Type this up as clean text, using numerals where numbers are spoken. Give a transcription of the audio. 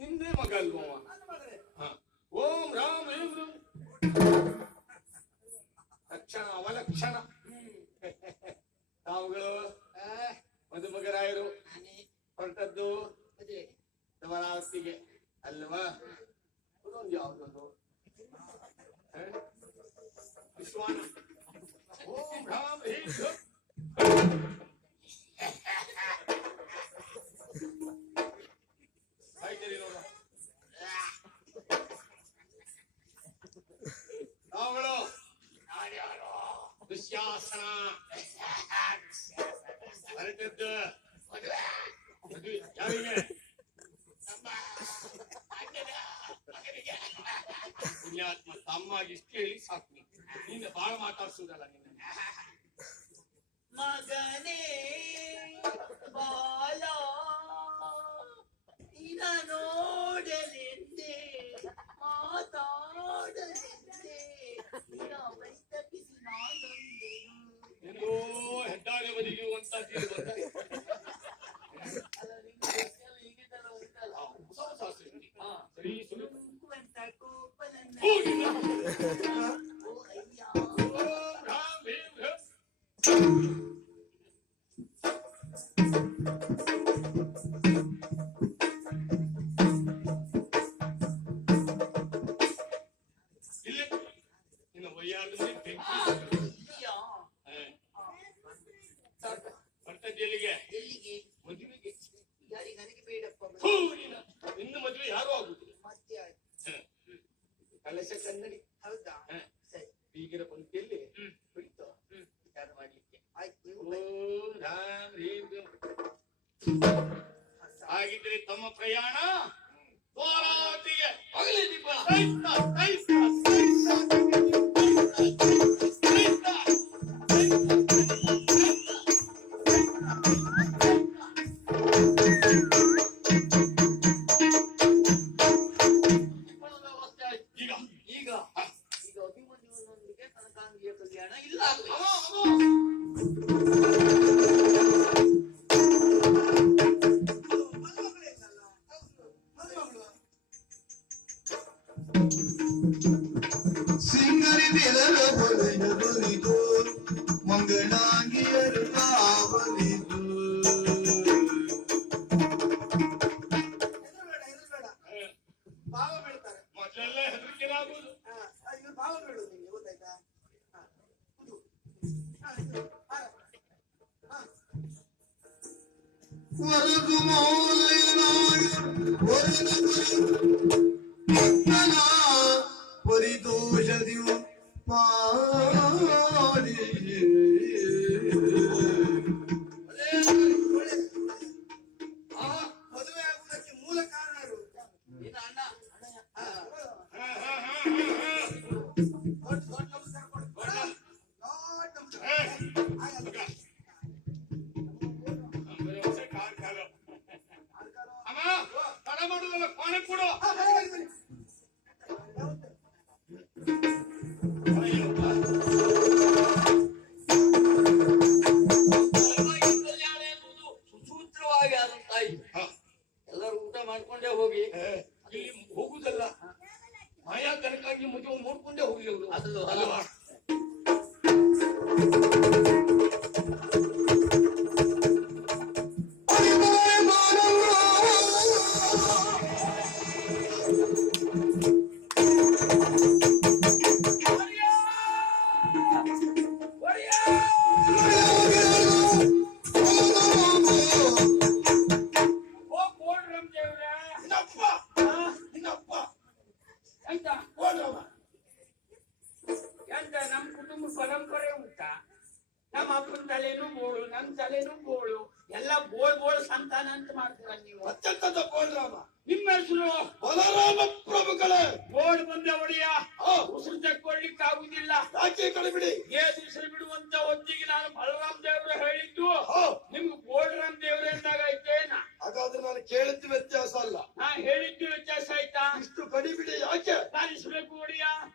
ನಿಂದೇ ಮಗ ಅಲ್ವವ? ಓಂ ರಾಮ್ ಏಂ ರಾಮ್ ಲಕ್ಷಣ ಅವಲಕ್ಷಣ. ತಾವುಗಳು ಮದುಮಗರಾಯರು ಹೊರಟದ್ದು ನವರಾತ್ರಿಗೆ ಅಲ್ವಾ? ಅದೊಂದು ಯಾವುದೊಂದು ವಿಶ್ವಾನ. ಓಂ ರಾಮ್ ಏಂ ರಾಮ್. ಆಯ್ತರಿ ನೋಡ ತಾವುಗಳು ದುಶ್ಯಾಸನ ಹೊರಟದ್ದು ಯಾರಿಗೆ? ಪುಣ್ಯಾತ್ಮ ತಮ್ಮ ಇಷ್ಟು ಹೇಳಿ ಸಾಕು. ನಿನ್ನ ಬಾಳ ಮಾತಾಡ್ಸುದಲ್ಲ ನಿನ್ನ ಮಗನೇ ಬಾಲ ನಿನ್ನ ನೋಡಲೆಂದೇ ಮಾತಾಡಲೆಂದೇ ನಿನ್ನ ಮೈತಪ್ಪಿಸಿ ನಾನೊಂದೆನು ಎಂದೋ ಹೆದ್ದಾರಿ ಬದಿಗುವಂತ ಅಂತ ಕೋಪನನ್ನ ಇನ್ನು ವಯ್ಯಾದಲ್ಲಿ ಬರ್ತದ್ದು ಎಲ್ಲಿಗೆ? ಮದುವೆಗೆ. ನನಗೆ ಬೇಡಪ್ಪ. ಇನ್ನು ಮದುವೆ ಯಾರು ಆಗುದಿಲ್ಲ. ಮತ್ತೆ ಕಲಶ ಕನ್ನಡಿ. ಹೌದಾ? ಸರಿ. ಬೀಗರ ಪಂಕ್ತಿಯಲ್ಲಿ ಕುಳಿತು ವಿಚಾರ ಮಾಡ್ಲಿಕ್ಕೆ. ಆಯ್ತು. ಓಂ ರಾಮ್ ಹ್ರೀಂ ಹಾಗಿದ್ರೆ ತಮ್ಮ ಪ್ರಯಾಣ ದ್ವಾರಾವತಿಗೆ. ಆಗಲಿ ದೀಪ. ಈಗ ಅಭಿಮನ್ಯುವಿನೊಂದಿಗೆ ಕನಕಾಂಗಿಯ ಕಲ್ಯಾಣ ಇಲ್ಲ. ಸಿಂಗರಿ ಬಿಲರ ಬಲಿದು ಮಂಗಳಾಂಗಿಯರು ಕಾವಲಿದು ಭಾವ ಬೀಳ್ತಾರೆ. ಮೊದಲೆಲ್ಲ ಹೆದರಿಕೆ ಆಗುದು. ಇವ್ರು ಭಾವ ಬೀಳುದು ನಿಮ್ಗೆ ಗೊತ್ತಾಯ್ತಾ? ವರದು ಮೌಲಯನಾಯ ಪರಿದೋಷದಿಯು ಪಾಡಿ ಮದುವೆ ಆಗುವುದಕ್ಕೆ ಮೂಲ ಕಾರಣರು ನಿನ್ನ ಅಣ್ಣ. ತಡ ಮಾಡುದಲ್ಲ, ಪಾನೆ ಕೊಡು. ಕಲ್ಯಾಣ ಎನ್ನುವುದು ಸುಸೂತ್ರವಾಗಿ ಆದಂತಾಯಿತು. ಎಲ್ಲರೂ ಊಟ ಮಾಡ್ಕೊಂಡೇ ಹೋಗಿ ಇಲ್ಲಿ ಹೋಗುದಲ್ಲ, ಮಾಯಾ ಕನಕಾಗಿ ಮದುವೆ ನೋಡ್ಕೊಂಡೇ ಹೋಗಿ ಅವರು. ಅದು ಅಲ್ವಾ? ನಮ್ ಕುಟುಂಬ ಪರಂಪರೆ ಉಂಟಾ? ನಮ್ಮ ಅಪ್ಪನ ತಲೆನೂ ಬೋಳು, ನನ್ ತಲೆನೂ ಬೋಳು, ಎಲ್ಲ ಬೋಳ್ ಸಂತಾನ ಅಂತ ಮಾಡ್ತೀರ ನೀವು. ಅತ್ಯಂತ ಬೋಳರಾಮ. ನಿಮ್ಮ ಹೆಸರು ಬಲರಾಮ ಪ್ರಭುಗಳೇ. ಬೋಳ್ ಬಂದ ಒಡೆಯ ಉಸಿರು ತಕ್ಕೊಳ್ಳಿಕ್ಕೆ ಆಗುದಿಲ್ಲ. ಯಾಕೆ ಕಳಿಬಿಡಿ? ಏನ್ ಉಸಿರು ಬಿಡುವಂತ ಹೊತ್ತಿಗೆ ನಾನು ಬಲರಾಮ್ ದೇವ್ರು ಹೇಳಿದ್ದು ನಿಮ್ಗೆ ಬೋಳರಾಮ್ ದೇವ್ರ ಎಂದಾಗೈತೇನ? ಹಾಗಾದ್ರೆ ನಾನು ಕೇಳಿದ್ದು ವ್ಯತ್ಯಾಸ ಅಲ್ಲ, ನಾ ಹೇಳಿದ್ದು ವ್ಯತ್ಯಾಸ ಆಯ್ತಾ? ಇಷ್ಟು ಕಡಿಬಿಡಿ ಯಾಕೆ? ಕಾಣಿಸ್ಬೇಕು ಒಡೆಯ.